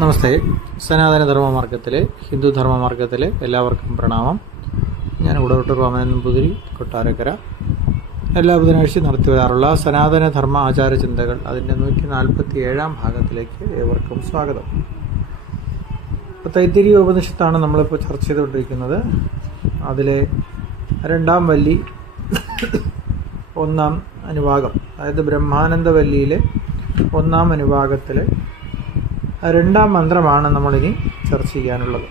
നമസ്തേ. സനാതന ധർമ്മ മാർഗത്തിലെ ഹിന്ദു ധർമ്മ മാർഗത്തിലെ എല്ലാവർക്കും പ്രണാമം. ഞാൻ ഉടവട്ടൂർ വാമനൻ നമ്പൂതിരി കൊട്ടാരക്കര. എല്ലാ ബുധനാഴ്ചയും നടത്തി വരാറുള്ള സനാതന ധർമ്മ ആചാര ചിന്തകൾ അതിന്റെ നൂറ്റി നാൽപ്പത്തി ഏഴാം ഭാഗത്തിലേക്ക് ഏവർക്കും സ്വാഗതം. ഇപ്പോൾ തൈത്തിരി ഉപനിഷത്താണ് നമ്മളിപ്പോൾ ചർച്ച ചെയ്തുകൊണ്ടിരിക്കുന്നത്. അതിലെ രണ്ടാം വല്ലി ഒന്നാം അനുഭാഗം അതായത് ബ്രഹ്മാനന്ദ വല്ലിയിലെ ഒന്നാം അനുഭാഗത്തിലെ രണ്ടാം മന്ത്രമാണ് നമ്മളിനി ചർച്ച ചെയ്യാനുള്ളത്.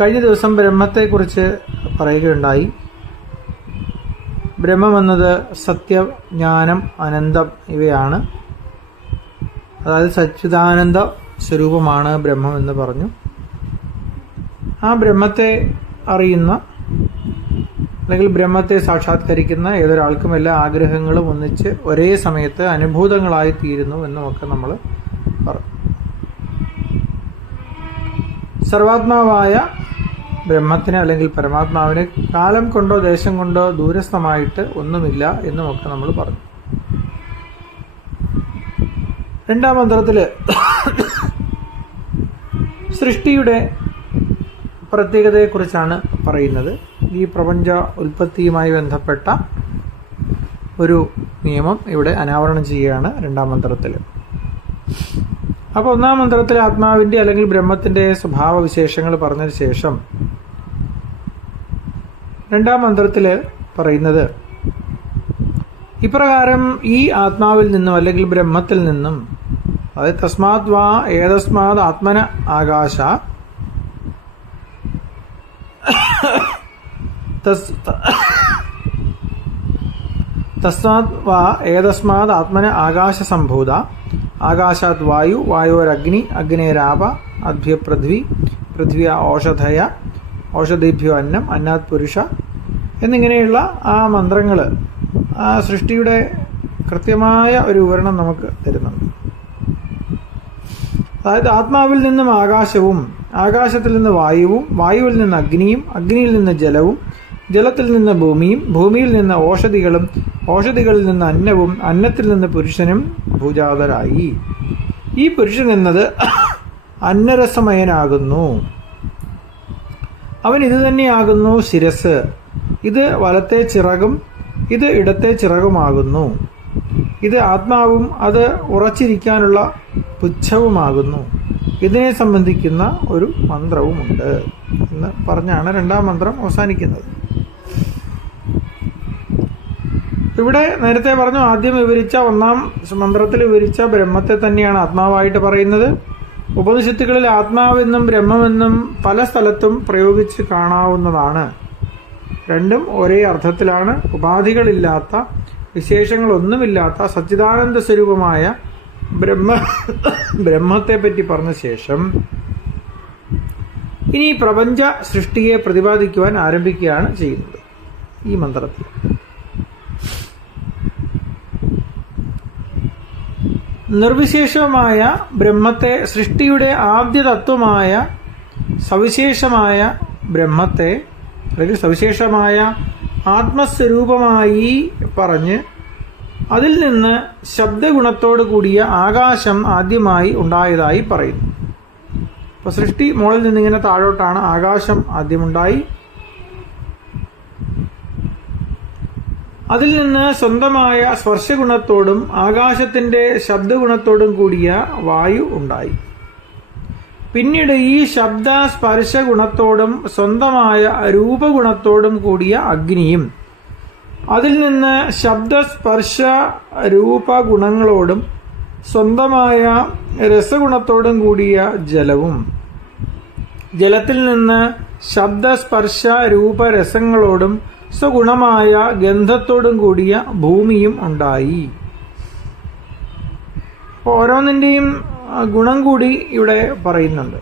കഴിഞ്ഞ ദിവസം ബ്രഹ്മത്തെക്കുറിച്ച് പറയുകയുണ്ടായി. ബ്രഹ്മം എന്നത് സത്യം ജ്ഞാനം അനന്തം ഇവയാണ്. അതായത് സച്ചിദാനന്ദ സ്വരൂപമാണ് ബ്രഹ്മം എന്ന് പറഞ്ഞു. ആ ബ്രഹ്മത്തെ അറിയുന്ന അല്ലെങ്കിൽ ബ്രഹ്മത്തെ സാക്ഷാത്കരിക്കുന്ന ഏതൊരാൾക്കും എല്ലാ ആഗ്രഹങ്ങളും ഒന്നിച്ച് ഒരേ സമയത്ത് അനുഭൂതങ്ങളായി തീരുന്നു എന്നുമൊക്കെ നമ്മൾ പറഞ്ഞു സർവാത്മാവായ ബ്രഹ്മത്തിന് അല്ലെങ്കിൽ പരമാത്മാവിന് കാലം കൊണ്ടോ ദേശം കൊണ്ടോ ദൂരസ്ഥമായിട്ട് ഒന്നുമില്ല എന്നുമൊക്കെ നമ്മൾ പറഞ്ഞു. രണ്ടാം മന്ത്രത്തിൽ സൃഷ്ടിയുടെ പ്രത്യേകതയെക്കുറിച്ചാണ് പറയുന്നത്. ഈ പ്രപഞ്ച ഉൽപ്പത്തിയുമായി ബന്ധപ്പെട്ട ഒരു നിയമം ഇവിടെ അനാവരണം ചെയ്യുകയാണ് രണ്ടാം മന്ത്രത്തിൽ. അപ്പോൾ ഒന്നാം മന്ത്രത്തിൽ ആത്മാവിന്റെ അല്ലെങ്കിൽ ബ്രഹ്മത്തിന്റെ സ്വഭാവ വിശേഷങ്ങൾ പറഞ്ഞതിന് ശേഷം രണ്ടാം മന്ത്രത്തിൽ പറയുന്നത് ഇപ്രകാരം ഈ ആത്മാവിൽ നിന്നും അല്ലെങ്കിൽ ബ്രഹ്മത്തിൽ നിന്നും അതായത് തസ്മാത് വാ ഏതസ്മാത് ആത്മന ആകാശ തസ്മാത് വാ ഏതസ്മാത് ആത്മന ആകാശസംഭൂത. ആകാശാത് വായു വായോരഗ്നി അഗ്നേരാപ അദ്ഭ്യ പൃഥ്വി പൃഥ്വിയ ഓഷധയ ഓഷധീഭ്യോ അന്നം അന്നാത് പുരുഷ എന്നിങ്ങനെയുള്ള ആ മന്ത്രങ്ങൾ ആ സൃഷ്ടിയുടെ കൃത്യമായ ഒരു വിവരണം നമുക്ക് തരുന്നുണ്ട്. അതായത് ആത്മാവിൽ നിന്നും ആകാശവും ആകാശത്തിൽ നിന്ന് വായുവും വായുവിൽ നിന്ന് അഗ്നിയും അഗ്നിയിൽ നിന്ന് ജലവും ജലത്തിൽ നിന്ന് ഭൂമിയും ഭൂമിയിൽ നിന്ന് ഓഷധികളും ഓഷധികളിൽ നിന്ന് അന്നവും അന്നത്തിൽ നിന്ന് പുരുഷനും ഭൂജാതരായി. ഈ പുരുഷൻ എന്നത് അന്നരസമയനാകുന്നു. അവൻ ഇത് തന്നെയാകുന്നു ശിരസ്. ഇത് വലത്തെ ചിറകും ഇത് ഇടത്തെ ചിറകുമാകുന്നു. ഇത് ആത്മാവും അത് ഉറച്ചിരിക്കാനുള്ള പുച്ഛവുമാകുന്നു. ഇതിനെ സംബന്ധിക്കുന്ന ഒരു മന്ത്രവുമുണ്ട് എന്ന് പറഞ്ഞാണ് രണ്ടാം മന്ത്രം അവസാനിക്കുന്നത്. ഇവിടെ നേരത്തെ പറഞ്ഞു ആദ്യം വിവരിച്ച ഒന്നാം മന്ത്രത്തിൽ വിവരിച്ച ബ്രഹ്മത്തെ തന്നെയാണ് ആത്മാവായിട്ട് പറയുന്നത്. ഉപനിഷത്തുകളിൽ ആത്മാവെന്നും ബ്രഹ്മമെന്നും പല സ്ഥലത്തും പ്രയോഗിച്ച് കാണാവുന്നതാണ്. രണ്ടും ഒരേ അർത്ഥത്തിലാണ്. ഉപാധികളില്ലാത്ത വിശേഷങ്ങളൊന്നുമില്ലാത്ത സച്ചിദാനന്ദ സ്വരൂപമായ ബ്രഹ്മ ബ്രഹ്മത്തെ പറ്റി പറഞ്ഞ ശേഷം ഇനി പ്രപഞ്ച സൃഷ്ടിയെ പ്രതിപാദിക്കുവാൻ ആരംഭിക്കുകയാണ് ചെയ്യുന്നത്. ഈ മന്ത്രത്തിൽ. നിർവിശേഷമായ ബ്രഹ്മത്തെ സൃഷ്ടിയുടെ ആദ്യ തത്വമായ സവിശേഷമായ ബ്രഹ്മത്തെ അല്ലെങ്കിൽ സവിശേഷമായ ആത്മസ്വരൂപമായി പറഞ്ഞ് അതിൽ നിന്ന് ശബ്ദഗുണത്തോടു കൂടിയ ആകാശം ആദ്യമായി ഉണ്ടായതായി പറയുന്നു. അപ്പോൾ സൃഷ്ടി മോളിൽ നിന്നിങ്ങനെ താഴോട്ടാണ് ആകാശം ആദ്യമുണ്ടായി. അതിൽ നിന്ന് സ്വന്തമായ സ്പർശഗുണത്തോടും ആകാശത്തിന്റെ ശബ്ദഗുണത്തോടും കൂടിയ വായു ഉണ്ടായി. പിന്നീട് ഈ ശബ്ദ സ്പർശ ഗുണത്തോടും സ്വന്തമായ രൂപഗുണത്തോടും കൂടിയ അഗ്നിയും അതിൽ നിന്ന് ശബ്ദസ്പർശ രൂപഗുണങ്ങളോടും സ്വന്തമായ രസഗുണത്തോടും കൂടിയ ജലവും ജലത്തിൽ നിന്ന് ശബ്ദസ്പർശ രൂപരസങ്ങളോടും സ്വഗുണമായ ഗന്ധത്തോടും കൂടിയ ഭൂമിയും ഉണ്ടായി. ഓരോന്നിന്റെയും ഗുണം കൂടി ഇവിടെ പറയുന്നുണ്ട്.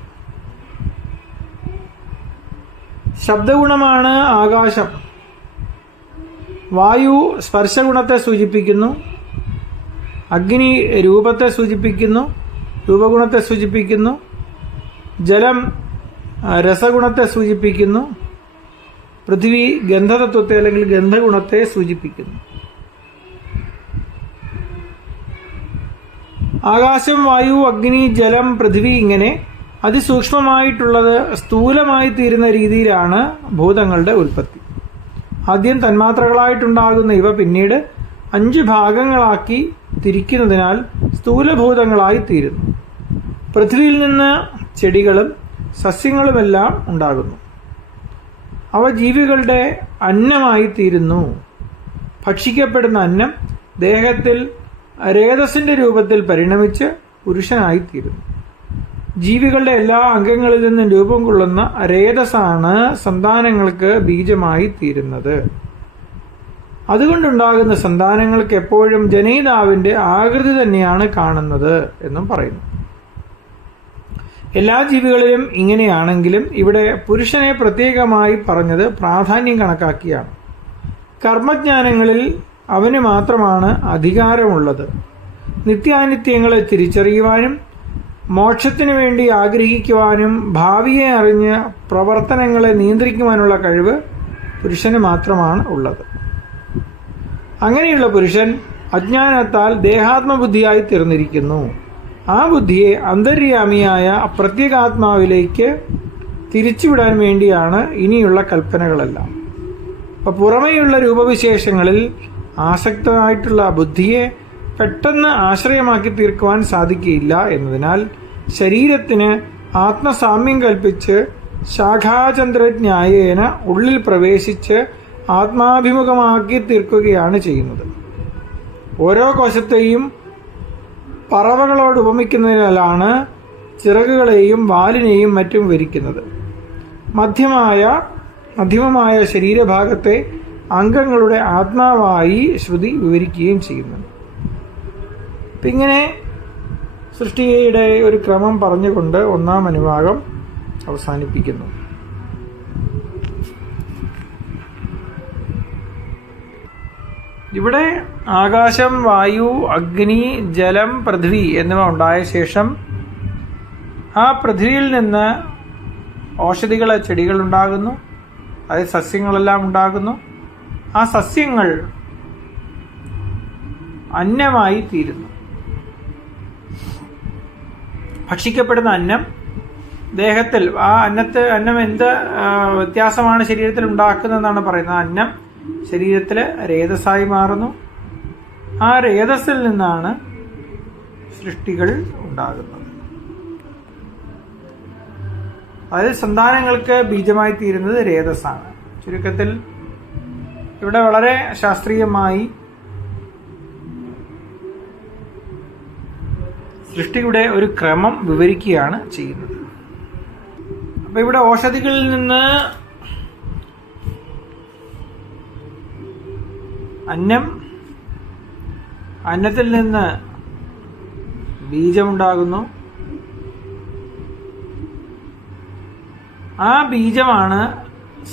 ശബ്ദഗുണമാണ് ആകാശം. വായു സ്പർശഗുണത്തെ സൂചിപ്പിക്കുന്നു. അഗ്നി രൂപത്തെ സൂചിപ്പിക്കുന്നു. രൂപഗുണത്തെ സൂചിപ്പിക്കുന്നു. ജലം രസഗുണത്തെ സൂചിപ്പിക്കുന്നു. പൃഥ്വി ഗന്ധതത്വത്തെ അല്ലെങ്കിൽ ഗന്ധഗുണത്തെ സൂചിപ്പിക്കുന്നു. ആകാശം വായു അഗ്നി ജലം പൃഥ്വി ഇങ്ങനെ അതിസൂക്ഷ്മമായിട്ടുള്ളത് സ്ഥൂലമായി തീരുന്ന രീതിയിലാണ് ഭൂതങ്ങളുടെ ഉൽപ്പത്തി. ആദ്യം തന്മാത്രകളായിട്ടുണ്ടാകുന്ന ഇവ പിന്നീട് അഞ്ച് ഭാഗങ്ങളാക്കി തിരിക്കുന്നതിനാൽ സ്ഥൂലഭൂതങ്ങളായി തീരുന്നു പൃഥ്വിയിൽ നിന്ന് ചെടികളും സസ്യങ്ങളുമെല്ലാം ഉണ്ടാകുന്നു. അവ ജീവികളുടെ അന്നമായി തീരുന്നു ഭക്ഷിക്കപ്പെടുന്ന അന്നം ദേഹത്തിൽ രേതസിന്റെ രൂപത്തിൽ പരിണമിച്ച് പുരുഷനായി തീരുന്നു ജീവികളുടെ എല്ലാ അംഗങ്ങളിൽ നിന്നും രൂപം കൊള്ളുന്ന രേതസാണ് സന്താനങ്ങൾക്ക് ബീജമായി തീരുന്നത് അതുകൊണ്ടുണ്ടാകുന്ന സന്താനങ്ങൾക്ക് എപ്പോഴും ജനയിതാവിന്റെ ആകൃതി തന്നെയാണ് കാണുന്നത് എന്നും പറയുന്നു. എല്ലാ ജീവികളിലും ഇങ്ങനെയാണെങ്കിലും ഇവിടെ പുരുഷനെ പ്രത്യേകമായി പറഞ്ഞത് പ്രാധാന്യം കണക്കാക്കിയാണ്. കർമ്മജ്ഞാനങ്ങളിൽ അവന് മാത്രമാണ് അധികാരമുള്ളത്. നിത്യാനിത്യങ്ങളെ തിരിച്ചറിയുവാനും മോക്ഷത്തിനു വേണ്ടി ആഗ്രഹിക്കുവാനും ഭാവിയെ അറിഞ്ഞ് പ്രവർത്തനങ്ങളെ നിയന്ത്രിക്കുവാനുള്ള കഴിവ് പുരുഷന് മാത്രമാണ് ഉള്ളത്. അങ്ങനെയുള്ള പുരുഷൻ അജ്ഞാനത്താൽ ദേഹാത്മബുദ്ധിയായി തീർന്നിരിക്കുന്നു. ആ ബുദ്ധിയെ അന്തര്യാമിയായ പ്രത്യേകാത്മാവിലേക്ക് തിരിച്ചുവിടാൻ വേണ്ടിയാണ് ഇനിയുള്ള കൽപ്പനകളെല്ലാം. അപ്പോൾ പുറമേയുള്ള രൂപവിശേഷങ്ങളിൽ ആസക്തമായിട്ടുള്ള ബുദ്ധിയെ പെട്ടെന്ന് ആശ്രയമാക്കി തീർക്കുവാൻ സാധിക്കില്ല എന്നതിനാൽ ശരീരത്തിന് ആത്മസാമ്യം കൽപ്പിച്ച് ശാഖാചന്ദ്രജ്ഞായേന ഉള്ളിൽ പ്രവേശിച്ച് ആത്മാഭിമുഖമാക്കി തീർക്കുകയാണ് ചെയ്യുന്നത്. ഓരോ കോശത്തെയും പറവകളോട് ഉപമിക്കുന്നതിനാലാണ് ചിറകുകളെയും വാലിനെയും മറ്റും വരിക്കുന്നത്. മധ്യമായ മധ്യമമായ ശരീരഭാഗത്തെ അംഗങ്ങളുടെ ആത്മാവായി ശ്രുതി വിവരിക്കുകയും ചെയ്യുന്നു. ഇങ്ങനെ സൃഷ്ടിയുടെ ഒരു ക്രമം പറഞ്ഞുകൊണ്ട് ഒന്നാം അനുഭാഗം അവസാനിപ്പിക്കുന്നു. ഇവിടെ ആകാശം വായു അഗ്നി ജലം പൃഥ്വി എന്നിവ ഉണ്ടായ ശേഷം ആ പൃഥ്വിയിൽ നിന്ന് ഔഷധികളെ ചെടികൾ ഉണ്ടാകുന്നു. അതായത് സസ്യങ്ങളെല്ലാം ഉണ്ടാകുന്നു. ആ സസ്യങ്ങൾ അന്നമായി തീരുന്നു. ഭക്ഷിക്കപ്പെടുന്ന അന്നം ദേഹത്തിൽ ആ അന്നത്തെ അന്നം എന്ത് വ്യത്യാസമാണ് ശരീരത്തിൽ ഉണ്ടാക്കുന്നതെന്നാണ് പറയുന്നത്. അന്നം ശരീരത്തിൽ രേതസായി മാറുന്നു. ആ രേതസിൽ നിന്നാണ് സൃഷ്ടികൾ ഉണ്ടാകുന്നത്. അതായത് സന്താനങ്ങൾക്ക് ബീജമായി തീരുന്നത് രേതസാണ് ചുരുക്കത്തിൽ ഇവിടെ വളരെ ശാസ്ത്രീയമായി സൃഷ്ടിയുടെ ഒരു ക്രമം വിവരിക്കുകയാണ് ചെയ്യുന്നത്. അപ്പോൾ ഇവിടെ ഔഷധികളിൽ നിന്ന് അന്നം അന്നത്തിൽ നിന്ന് ബീജമുണ്ടാകുന്നു. ആ ബീജമാണ്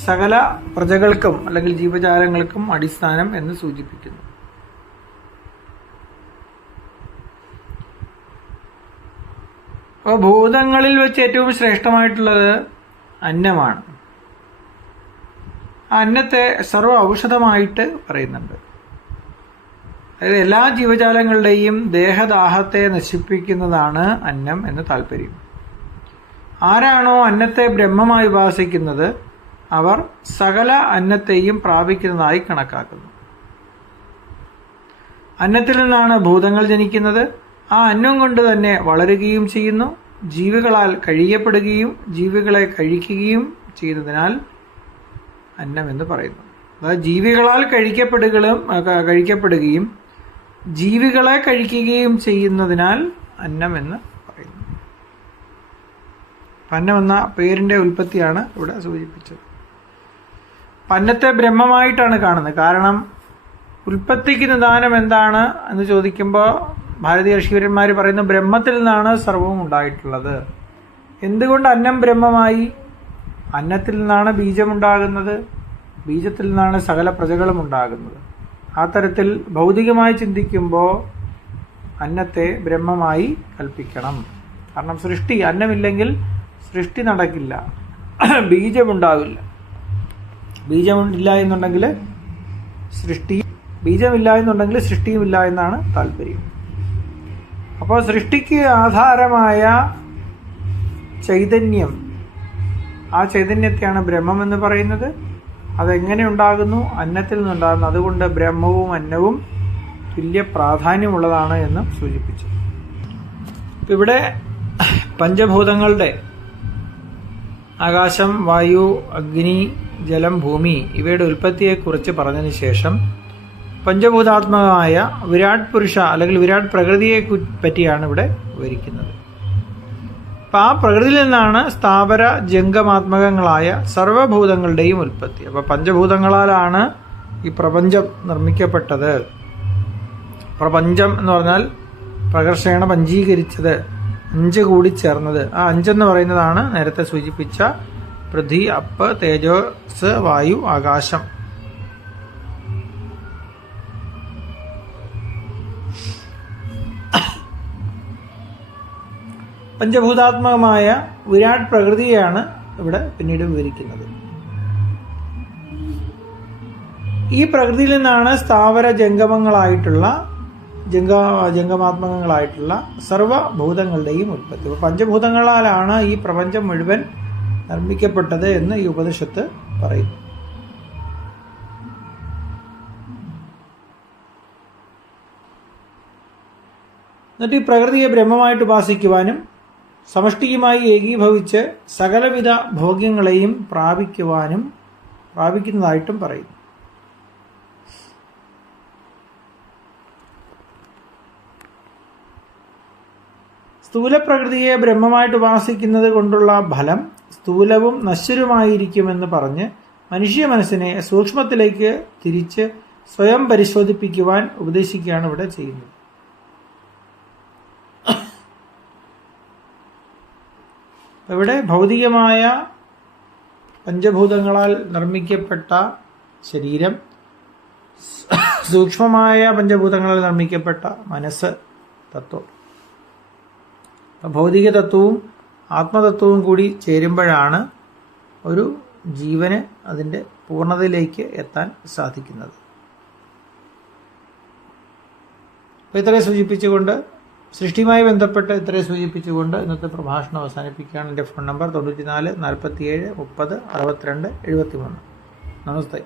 സകല പ്രജകൾക്കും അല്ലെങ്കിൽ ജീവജാലങ്ങൾക്കും അടിസ്ഥാനം എന്ന് സൂചിപ്പിക്കുന്നു. അപ്പോൾ ഭൂതങ്ങളിൽ വെച്ച് ഏറ്റവും ശ്രേഷ്ഠമായിട്ടുള്ളത് അന്നമാണ്. ആ അന്നത്തെ സർവ ഔഷധമായിട്ട് പറയുന്നുണ്ട്. അതായത് എല്ലാ ജീവജാലങ്ങളുടെയും ദേഹദാഹത്തെ നശിപ്പിക്കുന്നതാണ് അന്നം എന്ന് താല്പര്യം. ആരാണോ അന്നത്തെ ബ്രഹ്മമായി ഉപാസിക്കുന്നത് അവർ സകല അന്നത്തെയും പ്രാപിക്കുന്നതായി കണക്കാക്കുന്നു. അന്നത്തിൽ നിന്നാണ് ഭൂതങ്ങൾ ജനിക്കുന്നത്. ആ അന്നം കൊണ്ട് തന്നെ വളരുകയും ചെയ്യുന്നു. ജീവികളാൽ കഴിയപ്പെടുകയും ജീവികളെ കഴിക്കുകയും ചെയ്യുന്നതിനാൽ അന്നം എന്ന് പറയുന്നു. അതായത് ജീവികളാൽ കഴിക്കപ്പെടുകളും കഴിക്കപ്പെടുകയും ജീവികളെ കഴിക്കുകയും ചെയ്യുന്നതിനാൽ അന്നം എന്ന് പറയുന്നു. പന്നം എന്ന പേരിന്റെ ഉൽപ്പത്തിയാണ് ഇവിടെ സൂചിപ്പിച്ചത്. പന്നത്തെ ബ്രഹ്മമായിട്ടാണ് കാണുന്നത്. കാരണം ഉൽപ്പത്തിക്ക് നിദാനം എന്താണ് എന്ന് ചോദിക്കുമ്പോൾ ഭാരതീയ ഋഷിവരന്മാർ പറയുന്നു ബ്രഹ്മത്തിൽ നിന്നാണ് സർവവും ഉണ്ടായിട്ടുള്ളത്. എന്തുകൊണ്ട് അന്നം ബ്രഹ്മമായി? അന്നത്തിൽ നിന്നാണ് ബീജമുണ്ടാകുന്നത്. ബീജത്തിൽ നിന്നാണ് സകല പ്രജകളും ഉണ്ടാകുന്നത്. ആ തരത്തിൽ ഭൗതികമായി ചിന്തിക്കുമ്പോൾ അന്നത്തെ ബ്രഹ്മമായി കൽപ്പിക്കണം. കാരണം സൃഷ്ടി അന്നമില്ലെങ്കിൽ സൃഷ്ടി നടക്കില്ല. ബീജമുണ്ടാവില്ല. ബീജമില്ല എന്നുണ്ടെങ്കിൽ സൃഷ്ടി ബീജമില്ല എന്നുണ്ടെങ്കിൽ സൃഷ്ടിയുമില്ല എന്നാണ് താല്പര്യം. അപ്പോൾ സൃഷ്ടിക്ക് ആധാരമായ ചൈതന്യം ആ ചൈതന്യത്തെയാണ് ബ്രഹ്മം എന്ന് പറയുന്നത്. അതെങ്ങനെ ഉണ്ടാകുന്നു? അന്നത്തിൽ നിന്നുണ്ടാകുന്നു. അതുകൊണ്ട് ബ്രഹ്മവും അന്നവും തുല്യ പ്രാധാന്യമുള്ളതാണ് എന്ന് സൂചിപ്പിച്ചു. ഇവിടെ പഞ്ചഭൂതങ്ങളുടെ ആകാശം വായു അഗ്നി ജലം ഭൂമി ഇവയുടെ ഉൽപ്പത്തിയെക്കുറിച്ച് പറഞ്ഞതിന് ശേഷം പഞ്ചഭൂതാത്മകമായ വിരാട് പുരുഷ അല്ലെങ്കിൽ വിരാട് പ്രകൃതിയെ പറ്റിയാണ് ഇവിടെ വിവരിക്കുന്നത്. അപ്പം ആ പ്രകൃതിയിൽ നിന്നാണ് സ്ഥാപര ജംഗമാത്മകങ്ങളായ സർവഭൂതങ്ങളുടെയും ഉൽപ്പത്തി. അപ്പം പഞ്ചഭൂതങ്ങളാലാണ് ഈ പ്രപഞ്ചം നിർമ്മിക്കപ്പെട്ടത്. പ്രപഞ്ചം എന്ന് പറഞ്ഞാൽ പ്രകർഷണ പഞ്ചീകരിച്ചത് അഞ്ച് കൂടി ചേർന്നത്. ആ അഞ്ചെന്ന് പറയുന്നതാണ് നേരത്തെ സൂചിപ്പിച്ച പൃഥ്വി അപ്പ് തേജോസ് വായു ആകാശം. പഞ്ചഭൂതാത്മകമായ വിരാട് പ്രകൃതിയെയാണ് ഇവിടെ പിന്നീട് വിവരിക്കുന്നത്. ഈ പ്രകൃതിയിൽ നിന്നാണ് സ്ഥാവര ജംഗമങ്ങളായിട്ടുള്ള ജംഗ ജംഗമാത്മകങ്ങളായിട്ടുള്ള സർവഭൂതങ്ങളുടെയും ഉൽപ്പത്തി. പഞ്ചഭൂതങ്ങളാലാണ് ഈ പ്രപഞ്ചം മുഴുവൻ നിർമ്മിക്കപ്പെട്ടത് എന്ന് ഈ ഉപനിഷത്ത് പറയുന്നു. എന്നിട്ട് ഈ പ്രകൃതിയെ ബ്രഹ്മമായിട്ട് ഉപാസിക്കുവാനും സമഷ്ടിയുമായി ഏകീഭവിച്ച് സകലവിധ ഭോഗ്യങ്ങളെയും പ്രാപിക്കുവാനും പ്രാപിക്കുന്നതായിട്ടും പറയുന്നു. സ്ഥൂലപ്രകൃതിയെ ബ്രഹ്മമായിട്ട് ഉപാസിക്കുന്നത് കൊണ്ടുള്ള ഫലം സ്ഥൂലവും നശ്വരുമായിരിക്കുമെന്ന് പറഞ്ഞ് മനുഷ്യ മനസ്സിനെ സൂക്ഷ്മത്തിലേക്ക് തിരിച്ച് സ്വയം പരിശോധിപ്പിക്കുവാൻ ഉപദേശിക്കുകയാണ് ഇവിടെ ചെയ്യുന്നത്. ഇവിടെ ഭൗതികമായ പഞ്ചഭൂതങ്ങളാൽ നിർമ്മിക്കപ്പെട്ട ശരീരം സൂക്ഷ്മമായ പഞ്ചഭൂതങ്ങളാൽ നിർമ്മിക്കപ്പെട്ട മനസ്സ് തത്വം. ഭൗതിക തത്വവും ആത്മതത്വവും കൂടി ചേരുമ്പോഴാണ് ഒരു ജീവന് അതിന്റെ പൂർണതയിലേക്ക് എത്താൻ സാധിക്കുന്നത്. ഇത്രയും സൂചിപ്പിച്ചുകൊണ്ട് സൃഷ്ടിയുമായി ബന്ധപ്പെട്ട് ഇത്രയും സൂചിപ്പിച്ചുകൊണ്ട് ഇന്നത്തെ പ്രഭാഷണം അവസാനിപ്പിക്കുകയാണ്. എന്റെ ഫോൺ നമ്പർ തൊണ്ണൂറ്റി നാല് നാൽപ്പത്തി ഏഴ് മുപ്പത് അറുപത്തിരണ്ട് എഴുപത്തി മൂന്ന് നമസ്തേ.